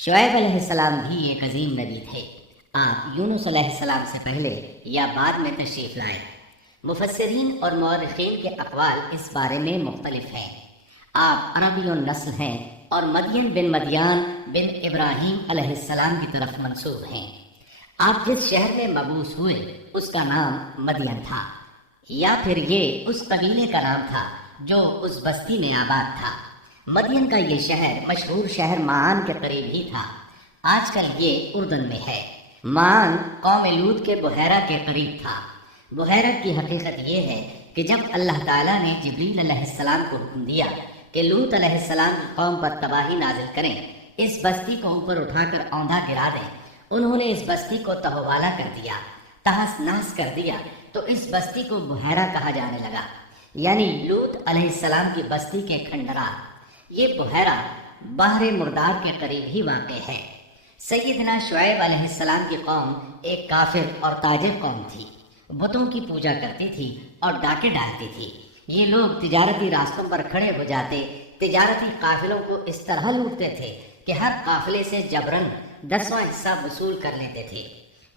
شعیب علیہ السلام بھی ایک عظیم نبی تھے۔ آپ یونس علیہ السلام سے پہلے یا بعد میں تشریف لائے۔ مفسرین اور مورخین کے اقوال اس بارے میں مختلف ہیں۔ آپ عربی النسل ہیں اور مدین بن مدیان بن ابراہیم علیہ السلام کی طرف منسوب ہیں۔ آپ جس شہر میں مبعوث ہوئے اس کا نام مدین تھا، یا پھر یہ اس قبیلے کا نام تھا جو اس بستی میں آباد تھا۔ مدین کا یہ شہر مشہور شہر معان کے قریب ہی تھا۔ آج کل یہ اردن میں ہے۔ معان قوم لوط کے بحیرہ کے قریب تھا۔ بحیرہ کی حقیقت یہ ہے کہ جب اللہ تعالیٰ نے جبریل علیہ السلام کو حکم دیا کہ لوط علیہ السلام کی قوم پر تباہی نازل کریں، اس بستی کو اوپر اٹھا کر اوندھا گرا دیں، انہوں نے اس بستی کو تہوالا کر دیا، تہس نہس کر دیا، تو اس بستی کو بحیرہ کہا جانے لگا، یعنی لوط علیہ السلام کی بستی کے کھنڈرات۔ یہ بحیرہ بحر مردار کے قریب ہی واقع ہے۔ سیدنا شعیب علیہ السلام کی قوم ایک کافر اور تاجر قوم تھی، بتوں کی پوجا کرتی تھی اور ڈاکے ڈالتی تھی۔ یہ لوگ تجارتی راستوں پر کھڑے ہو جاتے، تجارتی قافلوں کو اس طرح لوٹتے تھے کہ ہر قافلے سے جبراً 10واں حصہ وصول کر لیتے تھے۔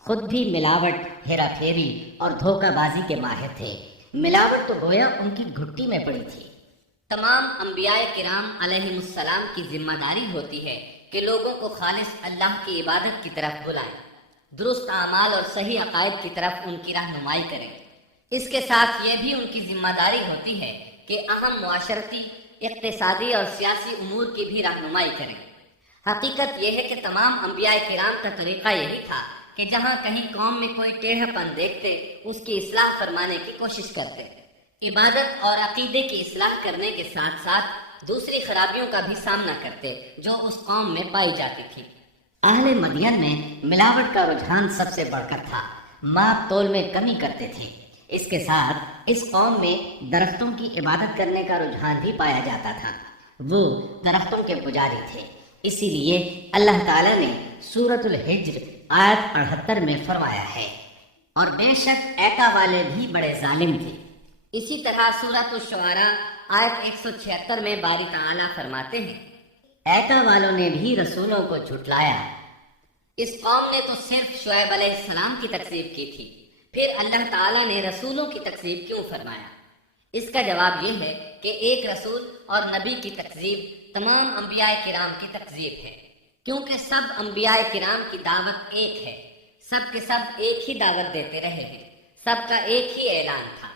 خود بھی ملاوٹ، ہیرا پھیری اور دھوکہ بازی کے ماہر تھے۔ ملاوٹ تو گویا ان کی گھٹی میں پڑی تھی۔ تمام انبیاء کرام علیہ السلام کی ذمہ داری ہوتی ہے کہ لوگوں کو خالص اللہ کی عبادت کی طرف بلائیں، درست اعمال اور صحیح عقائد کی طرف ان کی رہنمائی کریں۔ اس کے ساتھ یہ بھی ان کی ذمہ داری ہوتی ہے کہ اہم معاشرتی، اقتصادی اور سیاسی امور کی بھی رہنمائی کریں۔ حقیقت یہ ہے کہ تمام انبیاء کرام کا طریقہ یہی تھا کہ جہاں کہیں قوم میں کوئی ٹیڑھا پن دیکھتے، اس کی اصلاح فرمانے کی کوشش کرتے۔ عبادت اور عقیدے کی اصلاح کرنے کے ساتھ ساتھ دوسری خرابیوں کا بھی سامنا کرتے جو اس قوم میں پائی جاتی تھی۔ اہل مدین میں ملاوٹ کا رجحان سب سے بڑھ کر تھا۔ ماپ تول میں کمی کرتے تھے۔ اس کے ساتھ اس قوم میں درختوں کی عبادت کرنے کا رجحان بھی پایا جاتا تھا۔ وہ درختوں کے پجاری تھے۔ اسی لیے اللہ تعالیٰ نے سورۃ الحجر آیت 78 میں فرمایا ہے، اور بے شک ایکا والے بھی بڑے ظالم تھے۔ اسی طرح سورۃ الشعراء آیت 176 میں باری تعالیٰ فرماتے ہیں، ایکا والوں نے بھی رسولوں کو جھٹلایا۔ اس قوم نے تو صرف شعیب علیہ السلام کی تکذیب کی تھی، پھر اللہ تعالیٰ نے رسولوں کی تکذیب کیوں فرمایا؟ اس کا جواب یہ ہے کہ ایک رسول اور نبی کی تکذیب تمام انبیاء کرام کی تکذیب ہے، کیونکہ سب انبیاء کرام کی دعوت ایک ہے، سب کے سب ایک ہی دعوت دیتے رہے ہیں، سب کا ایک ہی اعلان تھا،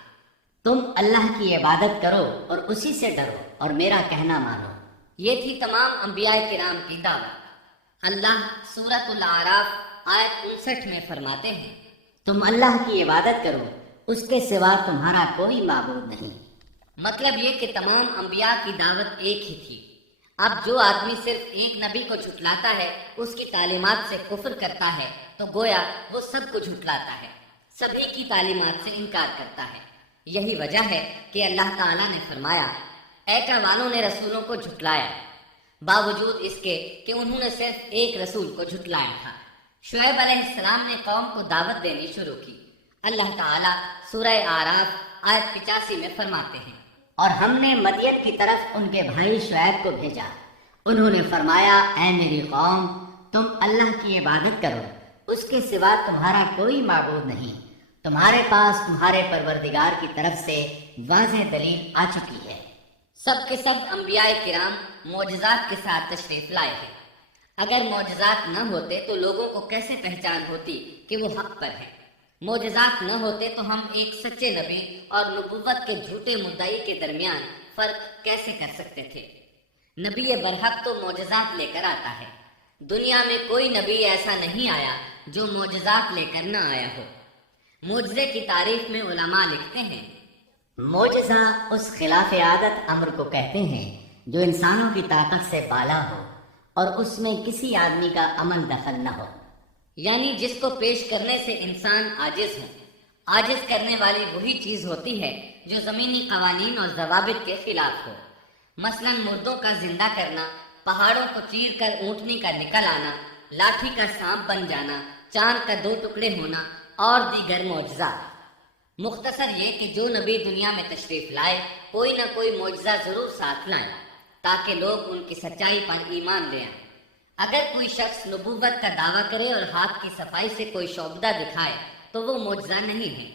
تم اللہ کی عبادت کرو اور اسی سے ڈرو اور میرا کہنا مانو۔ یہ تھی تمام انبیاء کرام کی دعوت۔ اللہ سورۃ الاعراف آیت 59 میں فرماتے ہیں، تم اللہ کی عبادت کرو، اس کے سوا تمہارا کوئی معبود نہیں۔ مطلب یہ کہ تمام انبیاء کی دعوت ایک ہی تھی۔ اب جو آدمی صرف ایک نبی کو جھٹلاتا ہے، اس کی تعلیمات سے کفر کرتا ہے، تو گویا وہ سب کو جھٹلاتا ہے، سبھی کی تعلیمات سے انکار کرتا ہے۔ یہی وجہ ہے کہ اللہ تعالیٰ نے فرمایا، ایکا والوں نے رسولوں کو جھٹلایا، باوجود اس کے کہ انہوں نے صرف ایک رسول کو جھٹلایا تھا۔ شعیب علیہ السلام نے قوم کو دعوت دینی شروع کی۔ اللہ تعالیٰ سورہ اعراف آیت 85 میں فرماتے ہیں، اور ہم نے مدین کی طرف ان کے بھائی شعیب کو بھیجا، انہوں نے فرمایا، اے میری قوم، تم اللہ کی عبادت کرو، اس کے سوا تمہارا کوئی معبود نہیں، تمہارے پاس تمہارے پروردگار کی طرف سے واضح دلیل آ چکی ہے۔ سب کے سب انبیاء کرام معجزات کے ساتھ تشریف لائے ہیں۔ اگر معجزات نہ ہوتے تو لوگوں کو کیسے پہچان ہوتی کہ وہ حق پر ہیں؟ معجزات نہ ہوتے تو ہم ایک سچے نبی اور نبوت کے جھوٹے مدعی کے درمیان فرق کیسے کر سکتے تھے؟ نبی برحق تو معجزات لے کر آتا ہے۔ دنیا میں کوئی نبی ایسا نہیں آیا جو معجزات لے کر نہ آیا ہو۔ معجزے کی تعریف میں علماء لکھتے ہیں، معجزہ اس خلاف عادت امر کو کہتے ہیں جو انسانوں کی طاقت سے بالا ہو اور اس میں کسی آدمی کا عمل دخل نہ ہو، یعنی جس کو پیش کرنے سے انسان عاجز ہو۔ عاجز کرنے والی وہی چیز ہوتی ہے جو زمینی قوانین اور ضوابط کے خلاف ہو، مثلا مردوں کا زندہ کرنا، پہاڑوں کو چیر کر اونٹنی کا نکل آنا، لاٹھی کا سانپ بن جانا، چاند کا 2 ٹکڑے ہونا اور دیگر معجزات۔ مختصر یہ کہ جو نبی دنیا میں تشریف لائے کوئی نہ کوئی معجزہ ضرور ساتھ لائے تاکہ لوگ ان کی سچائی پر ایمان لے آئیں۔ اگر کوئی شخص نبوت کا دعویٰ کرے اور ہاتھ کی صفائی سے کوئی شعبدہ دکھائے تو وہ معجزہ نہیں ہے۔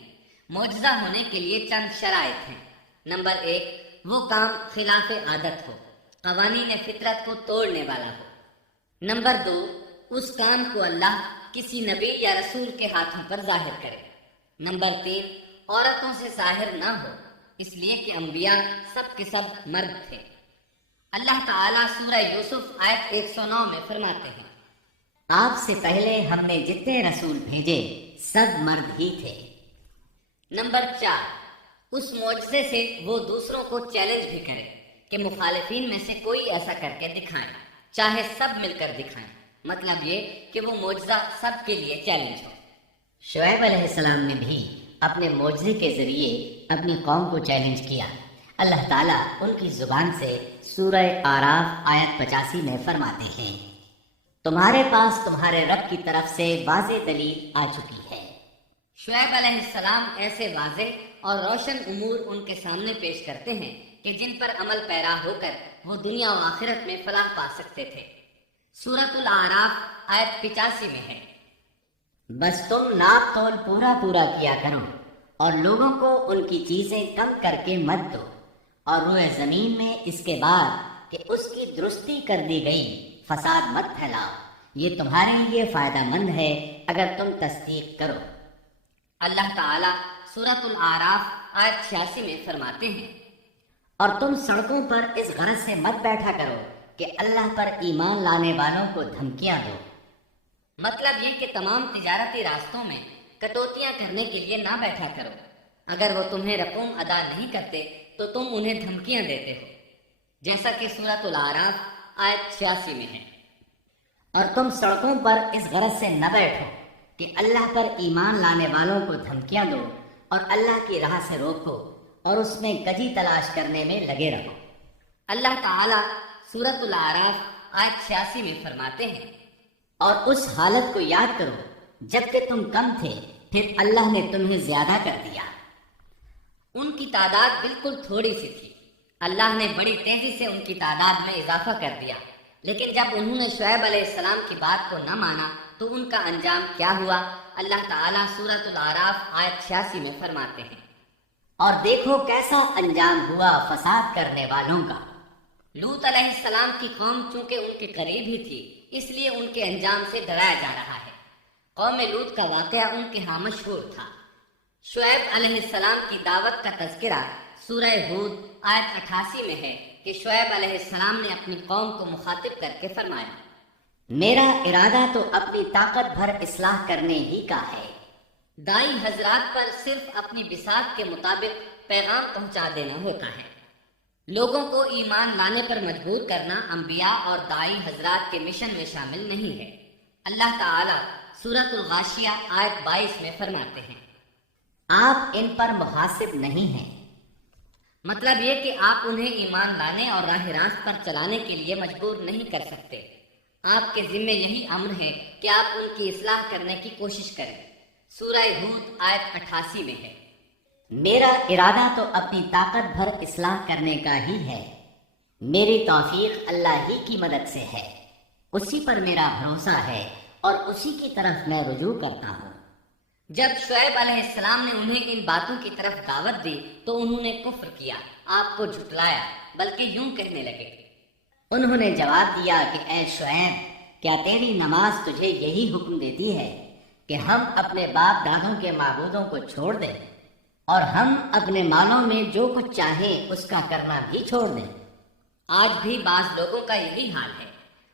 معجزہ ہونے کے لیے چند شرائط ہیں۔ نمبر 1، وہ کام خلاف عادت ہو، قوانین فطرت کو توڑنے والا ہو۔ نمبر 2، اس کام کو اللہ کسی نبی یا رسول کے ہاتھوں پر ظاہر کرے۔ نمبر 3، عورتوں سے ظاہر نہ ہو، اس لیے کہ انبیاء سب کے سب مرد تھے۔ اللہ تعالیٰ سورہ یوسف آیت 109 میں فرماتے ہیں، آپ سے پہلے ہم نے جتنے رسول بھیجے سب مرد ہی تھے۔ نمبر 4، اس معجزے سے وہ دوسروں کو چیلنج بھی کرے کہ مخالفین میں سے کوئی ایسا کر کے دکھائے، چاہے سب مل کر دکھائیں، مطلب یہ کہ وہ معجزہ سب کے لیے چیلنج ہو۔ شعیب علیہ السلام نے بھی اپنے معجزے کے ذریعے اپنی قوم کو چیلنج کیا۔ اللہ تعالیٰ ان کی زبان سے سورہ آراف آیت 85 میں فرماتے ہیں، تمہارے پاس تمہارے رب کی طرف سے واضح دلیل آ چکی ہے۔ شعیب علیہ السلام ایسے واضح اور روشن امور ان کے سامنے پیش کرتے ہیں کہ جن پر عمل پیرا ہو کر وہ دنیا و آخرت میں فلاح پا سکتے تھے۔ سورۃ الاعراف آیت 85 میں ہے، بس تم ناپ تول پورا کیا کرو اور لوگوں کو ان کی چیزیں کم کر کے مت دو، اور روئے زمین میں اس کے بعد کہ اس کی درستی کر دی گئی فساد مت پھیلاؤ، یہ تمہارے لیے فائدہ مند ہے اگر تم تصدیق کرو۔ اللہ تعالیٰ سورۃ الاعراف آیت 86 میں فرماتے ہیں، اور تم سڑکوں پر اس غرض سے مت بیٹھا کرو کہ اللہ پر ایمان لانے والوں کو دھمکیاں دو۔ مطلب یہ کہ تمام تجارتی راستوں میں کٹوتیاں کرنے کے لیے نہ بیٹھا کرو، اگر وہ تمہیں رقوم ادا نہیں کرتے تو تم انہیں دھمکیاں دیتے ہو، جیسا کہ سورۃ الاعراف آیت 86 میں ہے۔ اور تم سڑکوں پر اس غرض سے نہ بیٹھو کہ اللہ پر ایمان لانے والوں کو دھمکیاں دو اور اللہ کی راہ سے روکو اور اس میں کجی تلاش کرنے میں لگے رہو۔ اللہ تعالیٰ سورۃ الاعراف آیت 86 میں فرماتے ہیں، اور اس حالت کو یاد کرو جب کہ تم کم تھے، پھر اللہ نے تمہیں زیادہ کر دیا۔ ان کی تعداد بالکل تھوڑی سی تھی، اللہ نے بڑی تیزی سے ان کی تعداد میں اضافہ کر دیا، لیکن جب انہوں نے شعیب علیہ السلام کی بات کو نہ مانا تو ان کا انجام کیا ہوا؟ اللہ تعالیٰ سورۃ الاعراف آیت 86 میں فرماتے ہیں، اور دیکھو کیسا انجام ہوا فساد کرنے والوں کا۔ لوط علیہ السلام کی قوم چونکہ ان کے قریب ہی تھی، اس لیے ان کے انجام سے ڈرایا جا رہا ہے۔ قوم لوط کا واقعہ ان کے ہاں مشہور تھا۔ شعیب علیہ السلام کی دعوت کا تذکرہ سورہ ہود آیت 88 میں ہے کہ شعیب علیہ السلام نے اپنی قوم کو مخاطب کر کے فرمایا، میرا ارادہ تو اپنی طاقت بھر اصلاح کرنے ہی کا ہے۔ دائی حضرات پر صرف اپنی بساط کے مطابق پیغام پہنچا دینا ہوتا ہے۔ لوگوں کو ایمان لانے پر مجبور کرنا انبیاء اور دائی حضرات کے مشن میں شامل نہیں ہے۔ اللہ تعالیٰ سورۃ الغاشیہ آیت 22 میں فرماتے ہیں، آپ ان پر محاسب نہیں ہیں۔ مطلب یہ کہ آپ انہیں ایمان لانے اور راہ راست پر چلانے کے لیے مجبور نہیں کر سکتے۔ آپ کے ذمے یہی امر ہے کہ آپ ان کی اصلاح کرنے کی کوشش کریں۔ سورہ ہود آیت 88 میں ہے، میرا ارادہ تو اپنی طاقت بھر اصلاح کرنے کا ہی ہے، میری توفیق اللہ ہی کی مدد سے ہے، اسی پر میرا بھروسہ ہے اور اسی کی طرف میں رجوع کرتا ہوں۔ جب شعیب علیہ السلام نے انہیں ان باتوں کی طرف دعوت دی تو انہوں نے کفر کیا، آپ کو جھٹلایا، بلکہ یوں کہنے لگے، انہوں نے جواب دیا کہ اے شعیب، کیا تیری نماز تجھے یہی حکم دیتی ہے کہ ہم اپنے باپ دادوں کے معبودوں کو چھوڑ دیں اور ہم اپنے مالوں میں جو کچھ چاہیں اس کا کرنا بھی چھوڑ دیں؟ آج بھی بعض لوگوں کا یہی حال ہے،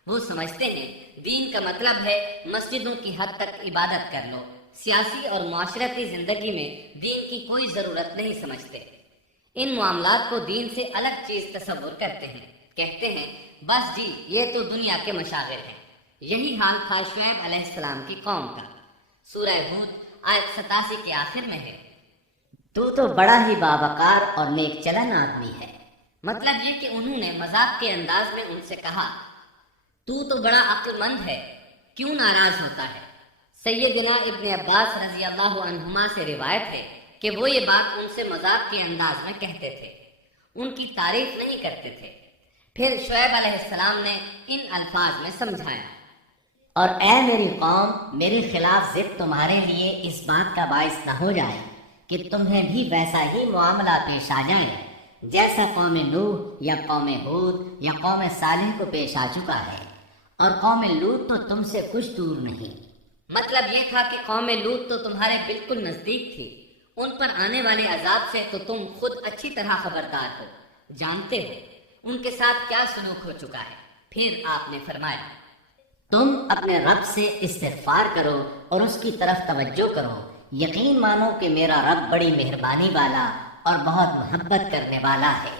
وہ سمجھتے ہیں دین کا مطلب ہے مسجدوں کی حد تک عبادت کر لو، سیاسی اور معاشرتی زندگی میں دین کی کوئی ضرورت نہیں سمجھتے، ان معاملات کو دین سے الگ چیز تصور کرتے ہیں، کہتے ہیں بس جی یہ تو دنیا کے مشاغل ہیں۔ یہی حال تھا شعیب علیہ السلام کی قوم کا۔ سورہ ہود آیت 87 کے آخر میں ہے، تو بڑا ہی باوقار اور نیک چلن آدمی ہے۔ مطلب یہ کہ انہوں نے مذاق کے انداز میں ان سے کہا، تو بڑا عقل مند ہے، کیوں ناراض ہوتا ہے؟ سیدنا ابن عباس رضی اللہ عنہما سے روایت ہے کہ وہ یہ بات ان سے مذاق کے انداز میں کہتے تھے، ان کی تعریف نہیں کرتے تھے۔ پھر شعیب علیہ السلام نے ان الفاظ میں سمجھایا، اور اے میری قوم، میرے خلاف ضد تمہارے لیے اس بات کا باعث نہ ہو جائے کہ تمہیں بھی ویسا ہی معاملہ پیش آ جائے جیسا قوم نوح یا قوم ہود یا قوم صالح کو پیش آ چکا ہے، اور قوم لوط تو تم سے کچھ دور نہیں۔ مطلب یہ تھا کہ قوم لوط تو تمہارے بالکل نزدیک تھی، ان پر آنے والے عذاب سے تو تم خود اچھی طرح خبردار ہو، جانتے ہو ان کے ساتھ کیا سلوک ہو چکا ہے۔ پھر آپ نے فرمایا، تم اپنے رب سے استغفار کرو اور اس کی طرف توجہ کرو، یقین مانو کہ میرا رب بڑی مہربانی والا اور بہت محبت کرنے والا ہے۔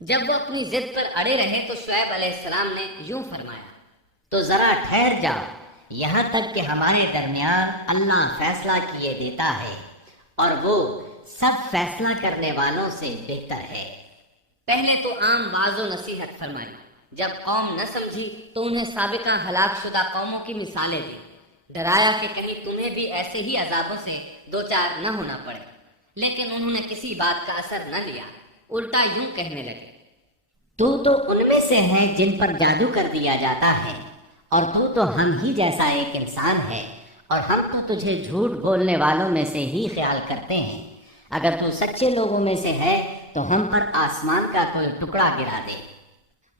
جب وہ اپنی ضد پر اڑے رہے تو شعیب علیہ السلام نے یوں فرمایا، تو ذرا ٹھہر جاؤ یہاں تک کہ ہمارے درمیان اللہ فیصلہ کیے دیتا ہے، اور وہ سب فیصلہ کرنے والوں سے بہتر ہے۔ پہلے تو عام واعظ و نصیحت فرمائی، جب قوم نہ سمجھی تو انہیں سابقہ ہلاک شدہ قوموں کی مثالیں دی، ڈرایا کہ کہیں تمہیں بھی ایسے ہی عذابوں سے دوچار نہ ہونا پڑے، لیکن انہوں نے کسی بات کا اثر نہ لیا، الٹا یوں کہنے لگے، تو ان میں سے ہے جن پر جادو کر دیا جاتا ہے، اور تو ہم ہی جیسا ایک انسان ہے، اور ہم تو تجھے جھوٹ بولنے والوں میں سے ہی خیال کرتے ہیں۔ اگر تو سچے لوگوں میں سے ہے تو ہم پر آسمان کا کوئی ٹکڑا گرا دے۔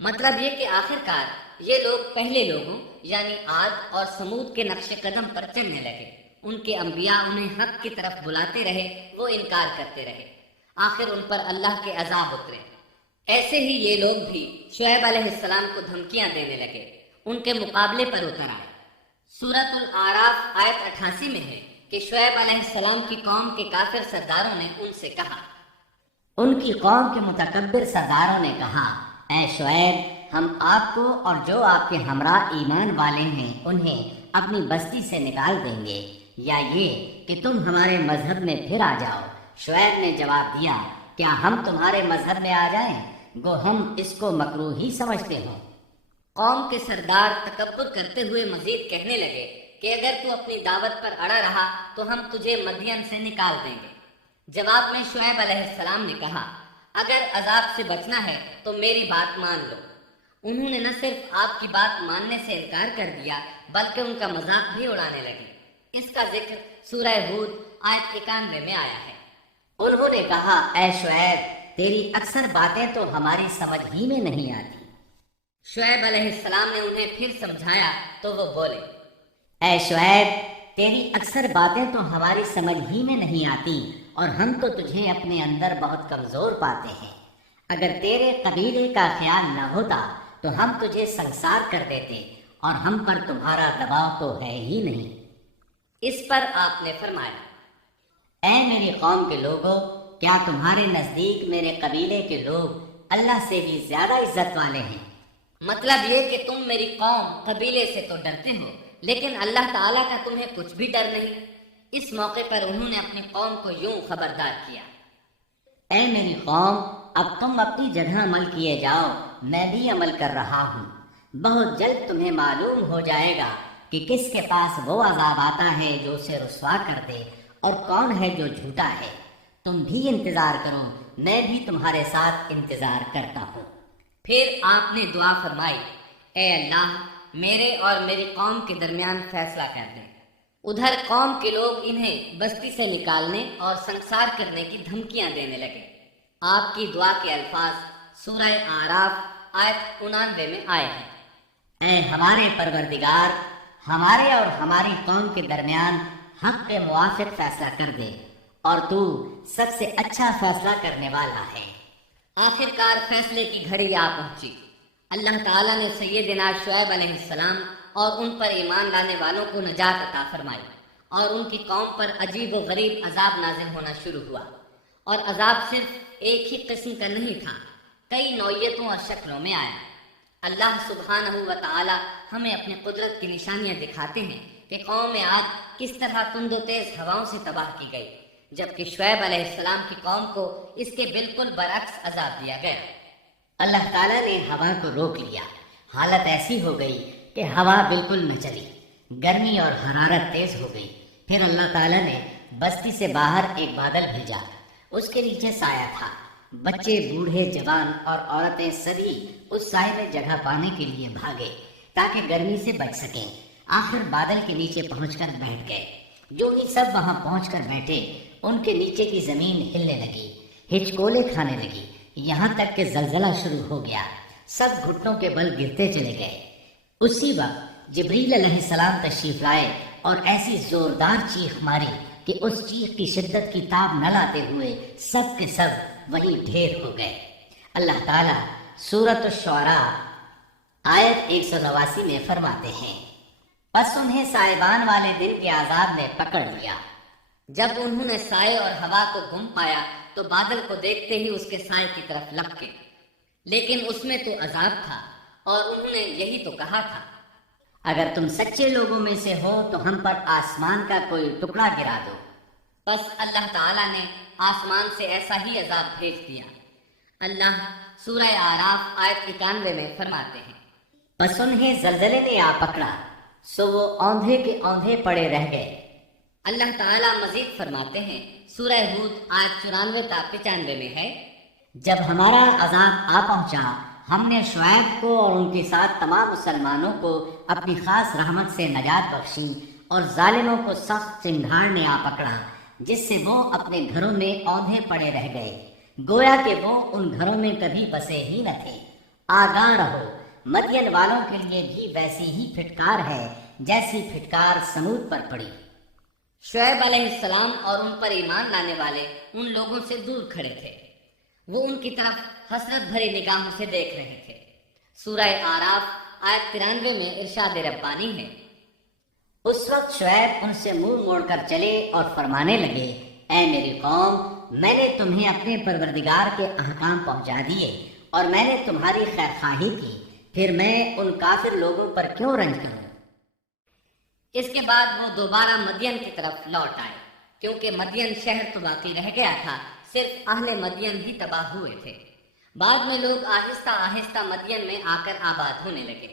مطلب یہ کہ آخرکار یہ لوگ پہلے لوگوں یعنی عاد اور سمود کے نقش قدم پر چلنے لگے، ان کے انبیاء انہیں حق کی طرف بلاتے رہے، وہ انکار کرتے رہے، آخر ان پر اللہ کے عذاب اترے۔ ایسے ہی یہ لوگ بھی شعیب علیہ السلام کو دھمکیاں دینے لگے، ان کے مقابلے پر اتر آئے۔ سورۃ الاعراف آیت 88 میں ہے کہ شعیب علیہ السلام کی قوم کے کافر سرداروں نے ان سے کہا، ان کی قوم کے متکبر سرداروں نے کہا، اے شعیب، ہم آپ کو اور جو آپ کے ہمراہ ایمان والے ہیں انہیں اپنی بستی سے نکال دیں گے، یا یہ کہ تم ہمارے مذہب میں پھر آ جاؤ۔ شعیب نے جواب دیا، کیا ہم تمہارے مذہب میں آ جائیں؟ گو ہم اس کو مکروہ ہی سمجھتے ہوں۔ قوم کے سردار تکبر کرتے ہوئے مزید کہنے لگے کہ اگر تو اپنی دعوت پر اڑا رہا تو ہم تجھے مدین سے نکال دیں گے۔ جواب میں شعیب علیہ السلام نے کہا، اگر عذاب سے بچنا ہے تو میری بات مان لو۔ انہوں نے نہ صرف آپ کی بات ماننے سے انکار کر دیا بلکہ ان کا مذاق بھی اڑانے لگے۔ اس کا ذکر سورہ ہود آیت 91 میں آیا ہے۔ انہوں نے کہا، اے شعیب، تیری اکثر باتیں تو ہماری سمجھ ہی میں نہیں آتی۔ شعیب علیہ السلام نے انہیں پھر سمجھایا تو وہ بولے، اے شعیب، تیری اکثر باتیں تو ہماری سمجھ ہی میں نہیں آتی، اور ہم تو تجھے اپنے اندر بہت کمزور پاتے ہیں۔ اگر تیرے قبیلے کا خیال نہ ہوتا تو ہم تجھے سنسار کر دیتے، اور ہم پر تمہارا دباؤ تو ہے ہی نہیں۔ اس پر آپ نے فرمایا، اے میری قوم کے لوگوں، کیا تمہارے نزدیک میرے قبیلے کے لوگ اللہ سے بھی زیادہ عزت والے ہیں؟ مطلب یہ کہ تم میری قوم قبیلے سے تو ڈرتے ہو لیکن اللہ تعالیٰ کا تمہیں کچھ بھی ڈر نہیں۔ اس موقع پر انہوں نے اپنی قوم کو یوں خبردار کیا، اے میری قوم، اب تم اپنی جگہ عمل کیے جاؤ، میں بھی عمل کر رہا ہوں۔ بہت جلد تمہیں معلوم ہو جائے گا کہ کس کے پاس وہ عذاب آتا ہے جو اسے رسوا کر دے، اور کون ہے جو جھوٹا ہے۔ تم بھی انتظار کرو، میں بھی تمہارے ساتھ انتظار کرتا ہوں۔ پھر آپ نے دعا فرمائی، اے اللہ، میرے اور میری قوم کے درمیان فیصلہ کر دیں۔ ادھر قوم کے لوگ انہیں بستی سے نکالنے اور سنسار کرنے کی دھمکیاں دینے لگے۔ آپ کی دعا کے الفاظ سورہ اعراف آیت 89 میں آئے ہیں، اے ہمارے پروردگار، ہمارے اور ہماری قوم کے درمیان حق کے موافق فیصلہ کر دے، اور تو سب سے اچھا فیصلہ کرنے والا ہے۔ آخرکار فیصلے کی گھڑی آ پہنچی۔ اللہ تعالیٰ نے سیدنا شعیب علیہ السلام اور ان پر ایمان لانے والوں کو نجات عطا فرمائی، اور ان کی قوم پر عجیب و غریب عذاب نازل ہونا شروع ہوا، اور عذاب صرف ایک ہی قسم کا نہیں تھا، کئی نوعیتوں اور شکلوں میں آیا۔ اللہ سبحانہ و تعالی ہمیں اپنی قدرت کی نشانیاں دکھاتے ہیں کہ قوم عاد کس طرح تند و تیز ہواؤں سے تباہ کی گئی، جبکہ شعیب علیہ السلام کی قوم کو اس کے بالکل برعکس عذاب دیا گیا۔ اللہ تعالیٰ نے ہوا کو روک لیا، حالت ایسی ہو گئی کہ ہوا بالکل نہ چلی، گرمی اور حرارت تیز ہو گئی۔ پھر اللہ تعالیٰ نے بستی سے باہر ایک بادل بھیجا، اس کے نیچے سایہ تھا، بچے، بوڑھے، جوان اور عورتیں سبھی اس سائے میں جگہ پانے کے لیے بھاگے تاکہ گرمی سے بچ سکیں۔ آخر بادل کے نیچے پہنچ کر بیٹھ گئے۔ جو ہی سب وہاں پہنچ کر بیٹھے، ان کے نیچے کی زمین ہلنے لگی، ہچکولے کھانے لگی، یہاں تک کہ زلزلہ شروع ہو گیا۔ سب گھٹنوں کے بل گرتے چلے گئے۔ اسی وقت جبریل علیہ السلام تشریف لائے اور ایسی زوردار چیخ ماری کہ اس چیخ کی شدت کی تاب نہ لاتے ہوئے سب کے سب وہیں ڈھیر ہو گئے۔ اللہ تعالیٰ سورۃ الشعراء آیت 189 میں فرماتے ہیں، پس انہیں سائبان والے دن کے عذاب نے پکڑ لیا۔ جب انہوں نے سائے اور ہوا کو گم پایا تو بادل کو دیکھتے ہی اس کے سائے کی طرف لپکے، لیکن اس میں تو عذاب تھا اور انہوں نے یہی تو کہا تھا، اگر تم سچے لوگوں میں سے ہو تو ہم پر آسمان کا کوئی ٹکڑا گرا دو۔ بس اللہ تعالیٰ نے آسمان سے ایسا ہی عذاب بھیج دیا۔ اللہ سورہ اعراف آیت 91 میں فرماتے ہیں، پس انہیں زلزلے نے آ پکڑا، سو وہ اوندھے کے اوندھے پڑے رہ گئے۔ اللہ تعالیٰ مزید فرماتے ہیں، سورہ ہود آیت 94 تا 95 میں ہے، جب ہمارا عذاب آ پہنچا، ہم نے شعیب کو اور ان کے ساتھ تمام مسلمانوں کو اپنی خاص رحمت سے نجات بخشی، اور ظالموں کو سخت چنگھاڑ نے آ پکڑا، جس سے وہ اپنے گھروں میں اوندھے پڑے رہ گئے، گویا کہ وہ ان گھروں میں کبھی بسے ہی نہ تھے۔ آگاہ رہو، مدین والوں کے لیے بھی ویسی ہی پھٹکار ہے جیسی پھٹکار سمود پر پڑی۔ شعیب علیہ السلام اور ان پر ایمان لانے والے ان لوگوں سے دور کھڑے تھے، وہ ان کی طرف حسرت بھری نگاہوں سے دیکھ رہے تھے۔ سورہ اعراف آیت 93 میں ارشاد ربانی ہے، اس وقت شعیب ان سے منہ موڑ کر چلے اور فرمانے لگے، اے میری قوم، میں نے تمہیں اپنے پروردگار کے احکام پہنچا دیے اور میں نے تمہاری خیر خواہی کی، پھر میں ان کافر لوگوں پر کیوں رنج کروں؟ اس کے بعد وہ دوبارہ مدین کی طرف لوٹ آئے، کیونکہ مدین شہر تو باقی رہ گیا تھا، صرف اہل مدین ہی تباہ ہوئے تھے۔ بعد میں لوگ آہستہ آہستہ مدین میں آ کر آباد ہونے لگے۔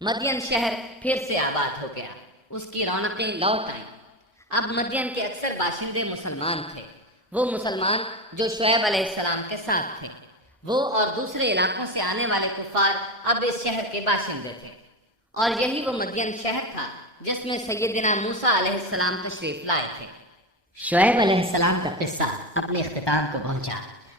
مدین شہر پھر سے آباد ہو گیا، اس کی رونقیں لوٹ آئیں۔ اب مدین کے اکثر باشندے مسلمان تھے، وہ مسلمان جو شعیب علیہ السلام کے ساتھ تھے۔ وہ اور دوسرے علاقوں سے آنے والے کفار اب اس شہر کے باشندے تھے، اور یہی وہ مدین شہر تھا جس میں سیدنا موسیٰ علیہ السلام تشریف لائے تھے۔ شعیب علیہ السلام کا قصہ اپنے اختتام کو پہنچا۔